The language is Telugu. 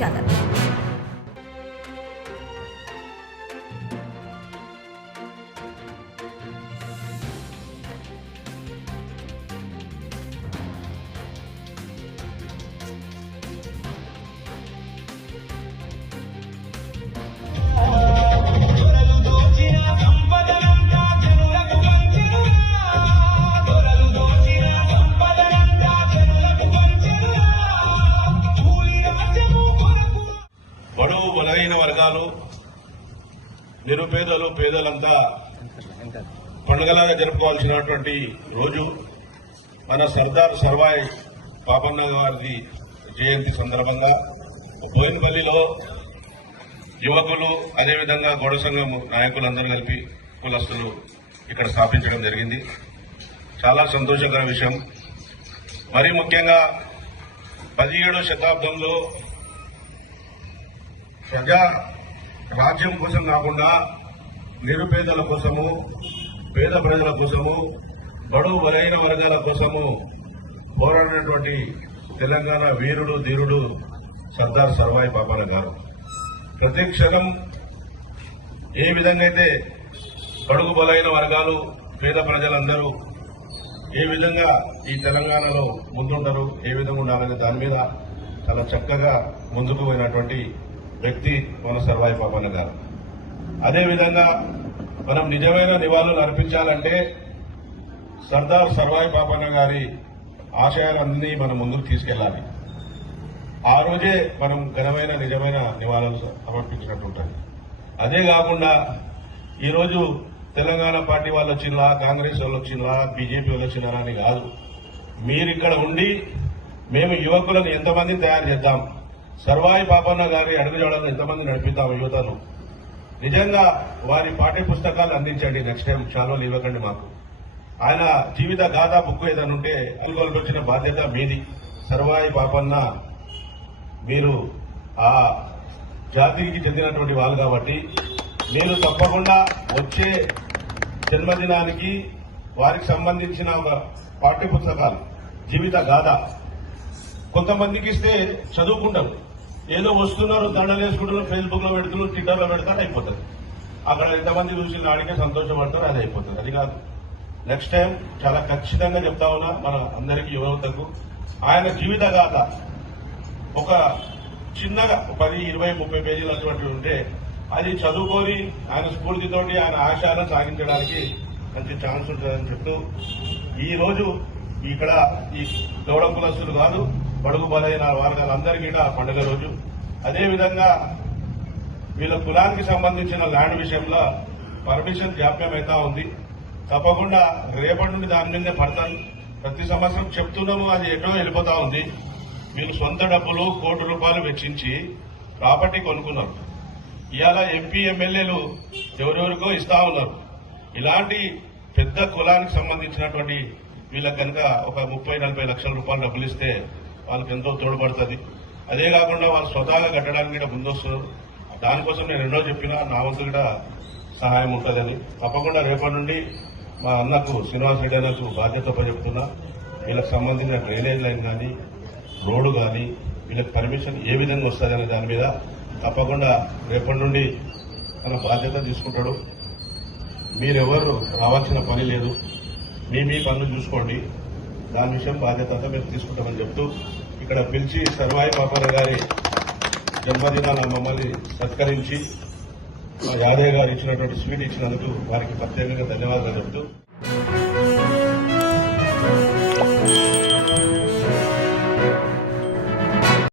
ఛానల్. బడుగు బలహీన వర్గాలు, నిరుపేదలు, పేదలంతా పండుగలాగా జరుపుకోవాల్సినటువంటి రోజు మన సర్దార్ సర్వాయి పాపన్న గారి జయంతి సందర్భంగా బోయినపల్లిలో యువకులు, అదేవిధంగా గౌడ సంఘం నాయకులందరూ కలిపి కులస్తులు ఇక్కడ స్థాపించడం జరిగింది. చాలా సంతోషకర విషయం. మరీ ముఖ్యంగా 17వ శతాబ్దంలో ప్రజా రాజ్యం కోసం కాకుండా నిరుపేదల కోసము, పేద ప్రజల కోసము, బడుగు బలహీన వర్గాల కోసము పోరాడినటువంటి తెలంగాణ వీరుడు, ధీరుడు సర్దార్ సర్వాయి పాపన్న గారు. ప్రతి క్షణం ఏ విధంగా అయితే బడుగు బలహీన వర్గాలు, పేద ప్రజలందరూ ఏ విధంగా ఈ తెలంగాణలో ముందుంటారు, ఏ విధంగా ఉండాలనే దాని మీద చాలా చక్కగా ముందుకు పోయినటువంటి వ్యక్తి మన సర్వాయి పాపన్న గారు. అదేవిధంగా మనం నిజమైన నివాళులు అర్పించాలంటే సర్దార్ సర్వాయి పాపన్న గారి ఆశయాలన్నీ మనం ముందుకు తీసుకెళ్లాలి. ఆ రోజే మనం ఘనమైన నిజమైన నివాళులు సమర్పించినట్టు ఉంటుంది. అదే కాకుండా ఈరోజు తెలంగాణ పార్టీ వాళ్ళు వచ్చినా, కాంగ్రెస్ వాళ్ళు వచ్చినా, బీజేపీ వాళ్ళు వచ్చినారా అని కాదు. మీరిక్కడ ఉండి మేము యువకులను ఎంతమందిని తయారు చేద్దాం, సర్వాయి పాపన్న గారి అడుగుజాడలను ఎంతమంది నడిపిద్దాం యువతను. నిజంగా వారి పాఠ్య పుస్తకాలు అందించండి. నెక్స్ట్ టైం చాలు ఇవ్వకండి మాకు. ఆయన జీవిత గాథా బుక్ ఏదైనా ఉంటే అనుకోవాల్సిన బాధ్యత మీది. సర్వాయి పాపన్న మీరు ఆ జాతికి చెందినటువంటి వాళ్ళు కాబట్టి మీరు తప్పకుండా వచ్చే జన్మదినానికి వారికి సంబంధించిన ఒక పాఠ్య పుస్తకాలు, జీవిత గాథ కొంతమందికి ఇస్తే చదువుకుంటారు. ఏదో వస్తున్నారు, దండలేసుకుంటున్నారు, ఫేస్బుక్ లో పెడుతున్నారు, ట్విట్టర్ లో పెడతారు, అయిపోతుంది. అక్కడ ఎంతమంది చూసి నాడికే సంతోషపడతారు, అది అయిపోతుంది. అది కాదు, నెక్స్ట్ టైం చాలా ఖచ్చితంగా చెప్తా ఉన్నా మన అందరికీ యువతకు ఆయన జీవిత గాథ ఒక చిన్నగా 10, 20, 30 పేజీలు అటువంటి ఉంటే అది చదువుకొని ఆయన స్ఫూర్తితోటి ఆయన ఆశయాలను సాగించడానికి మంచి ఛాన్స్ ఉంటుందని చెప్తూ ఈ రోజు ఇక్కడ ఈ గౌడ కులస్తులు కాదు, బడుగు బలైన వర్గాలందరికీ పండుగ రోజు. అదేవిధంగా వీళ్ళ కులానికి సంబంధించిన ల్యాండ్ విషయంలో పర్మిషన్ జాప్యం అవుతా ఉంది. తప్పకుండా రేపటి నుండి దాని మీదే పడతాను. ప్రతి సంవత్సరం చెప్తున్నాము, అది ఎటో వెళ్ళిపోతా ఉంది. వీళ్ళు సొంత డబ్బులు ₹1 కోటి వెచ్చించి ప్రాపర్టీ కొనుక్కున్నారు. ఇవాళ ఎంపీ, ఎమ్మెల్యేలు ఎవరెవరికో ఇస్తా ఉన్నారు. ఇలాంటి పెద్ద కులానికి సంబంధించినటువంటి వీళ్ళకి కనుక ఒక 30-40 లక్షల రూపాయలు డబ్బులు ఇస్తే వాళ్ళకి ఎంతో తోడ్పడుతుంది. అదే కాకుండా వాళ్ళు స్వతహాగా కట్టడానికి కూడా ముందొస్తున్నారు. దానికోసం నేను ఎన్నో చెప్పినా నా వంతు కూడా సహాయం ఉంటుందని. తప్పకుండా రేపటి నుండి మా అన్నకు శ్రీనివాస్ రెడ్డి అన్నకు బాధ్యత చెప్తున్నా. వీళ్ళకి సంబంధించిన డ్రైనేజ్ లైన్ కానీ, రోడ్డు కానీ, వీళ్ళకి పర్మిషన్ ఏ విధంగా వస్తుందనే దాని మీద తప్పకుండా రేపటి నుండి మన బాధ్యత తీసుకుంటాడు. మీరెవరు రావాల్సిన పని లేదు, మీ పనులు చూసుకోండి. దాని విషయం బాధ్యత అంతా మేము తీసుకుంటామని చెప్తూ ఇక్కడ పిలిచి సర్వాయి పాపన్న గారి జన్మదినాన మమ్మల్ని సత్కరించి మా యాదయ్య గారు ఇచ్చినటువంటి స్వీట్ ఇచ్చినందుకు వారికి ప్రత్యేకంగా ధన్యవాదాలు చెప్తూ